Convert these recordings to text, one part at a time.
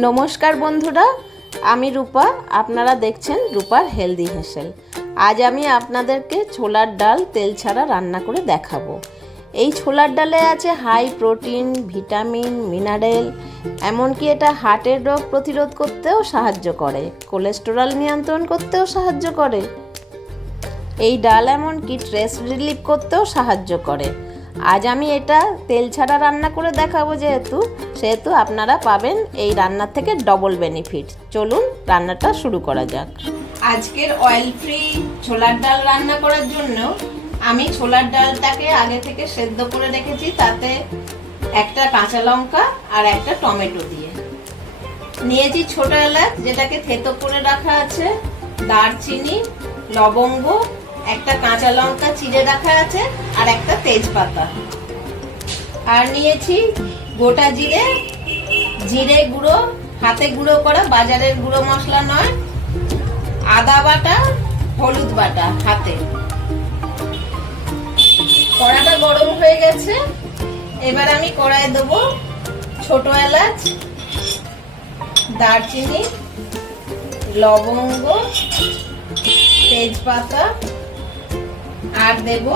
নমস্কার বন্ধুরা, আমি রূপা। আপনারা দেখছেন রূপার হেলদি হেসেল। আজ আমি আপনাদেরকে ছোলার ডাল তেল ছাড়া রান্না করে দেখাবো। এই ছোলার ডালে আছে হাই প্রোটিন, ভিটামিন, মিনারেল, এমনকি এটা হার্টের রোগ প্রতিরোধ করতেও সাহায্য করে, কোলেস্টেরল নিয়ন্ত্রণ করতেও সাহায্য করে। এই ডাল এমনকি স্ট্রেস রিলিফ করতেও সাহায্য করে। আজ আমি এটা তেল ছাড়া রান্না করে দেখাবো, সেহেতু আপনারা পাবেন এই রান্নার থেকে ডবল বেনিফিট। চলুন রান্নাটা শুরু করা যাক। আজকের অয়েল ফ্রি ছোলার ডাল রান্না করার জন্য আমি ছোলার ডালটাকে আগে থেকে সেদ্ধ করে রেখেছি, তাতে একটা কাঁচা লঙ্কা আর একটা টমেটো দিয়ে নিয়েছি। ছোট এলাচ যেটাকে থেতো করে রাখা আছে, দারচিনি, লবঙ্গ, একটা কাঁচা লঙ্কা চিড়ে রাখা আছে আর একটা তেজপাতা। আর নিয়েছি গোটা জিরে, জিরে গুঁড়ো, হাতে গুঁড়ো করা, বাজারের গুঁড়ো মশলা নয়, আদা বাটা, হলুদ বাটা হাতে। কড়াটা গরম হয়ে গেছে, এবার আমি কড়াই দেবো ছোট এলাচ, দারচিনি, লবঙ্গ, তেজপাতা আর দেব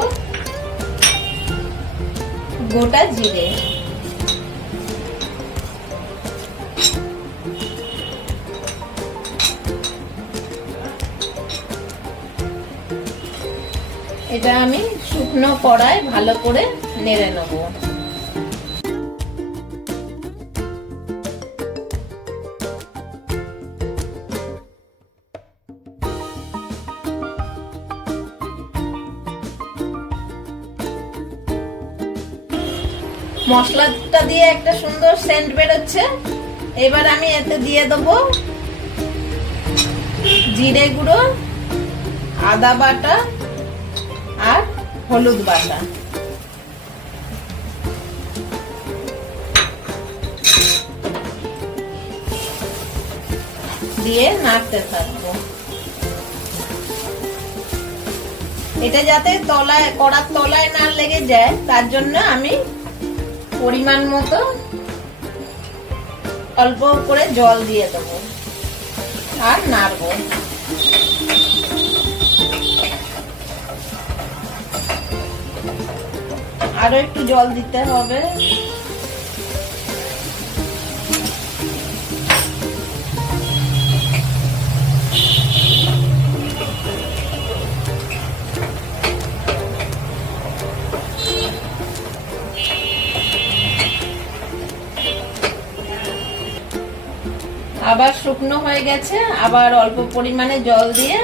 গোটা জিরে। এটা আমি শুকনো কড়ায় ভালো করে নেড়ে নেব। মশলাটা দিয়ে একটা সুন্দর সেন্ট বেরোচ্ছে। এবার আমি এতে দিয়ে দেবো জিরে গুঁড়ো, আদা বাটা আর হলুদ বাটা। দিয়ে নাড়তে থাকবো। এটা যাতে তলায়, কড়ার তলায় না লেগে যায়, তার জন্য আমি পরিমাণ মতো অল্প করে জল দিয়ে দেবো আর নাড়বো। আরো একটু জল দিতে হবে। আবার শুকনো হয়ে গেছে, আবার অল্প পরিমাণে জল দিয়ে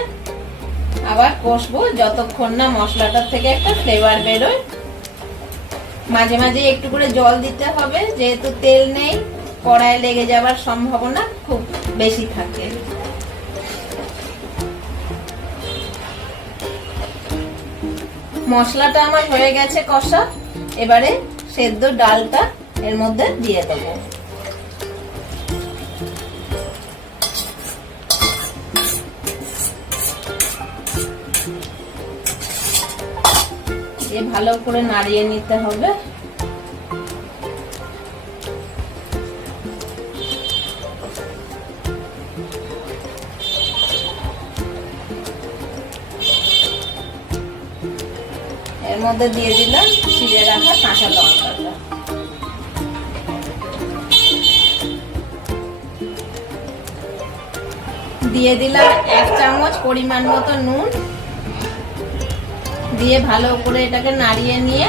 আবার কষবো যতক্ষণ না মশলাটার থেকে একটা ফ্লেভার বেরোয়। মাঝে মাঝে একটু করে জল দিতে হবে, যেহেতু তেল নেই, কড়াইয়ে লেগে যাওয়ার সম্ভাবনা খুব বেশি থাকে। মশলাটা আমার হয়ে গেছে কষা, এবারে সেদ্ধ ডালটা এর মধ্যে দিয়ে দেবো। ভালো করে নাড়িয়ে নিতে হবে। এর মধ্যে দিয়ে দিলাম চিড়ে রাখা কাঁচা লঙ্কাটা। দিয়ে দিলাম 1 চামচ পরিমাণ মতো নুন। দিয়ে ভালো করে এটাকে নাড়িয়ে নিয়ে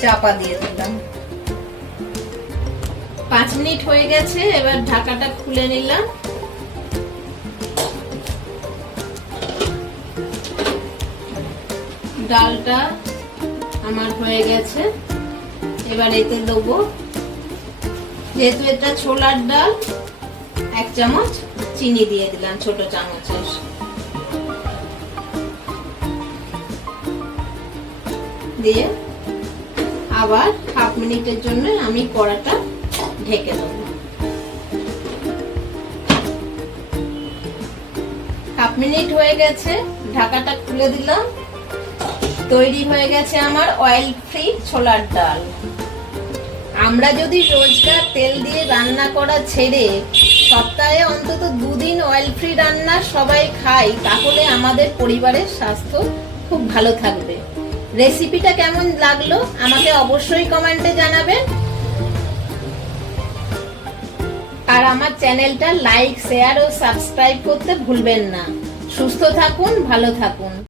চাপা দিয়ে দিলাম। 5 মিনিট হয়ে গেছে, এবার ঢাকাটা খুলে নিলাম। ডালটা আমার হয়ে গেছে, এবার এতে দেবো, যেহেতু এটা ছোলার ডাল, 1 চামচ চিনি দিয়ে দিলাম ছোট চামচের। দিয়ে আবার হাফ মিনিটের জন্য আমি কড়াটা ঢেকে দেবো। হাফ মিনিট হয়ে গেছে, ঢাকাটা খুলে দিলাম। তৈরি হয়ে গেছে আমার অয়েল ফ্রি ছোলার ডাল। আমরা যদি রোজকার তেল দিয়ে রান্না করা ছেড়ে সপ্তাহে অন্তত 2 দিন অয়েল ফ্রি রান্না সবাই খাই, তাহলে আমাদের পরিবারের স্বাস্থ্য খুব ভালো থাকবে। রেসিপিটা কেমন লাগলো আমাকে অবশ্যই কমেন্টে জানাবেন, আর আমার চ্যানেলটা লাইক, শেয়ার ও সাবস্ক্রাইব করতে ভুলবেন না। সুস্থ থাকুন, ভালো থাকুন।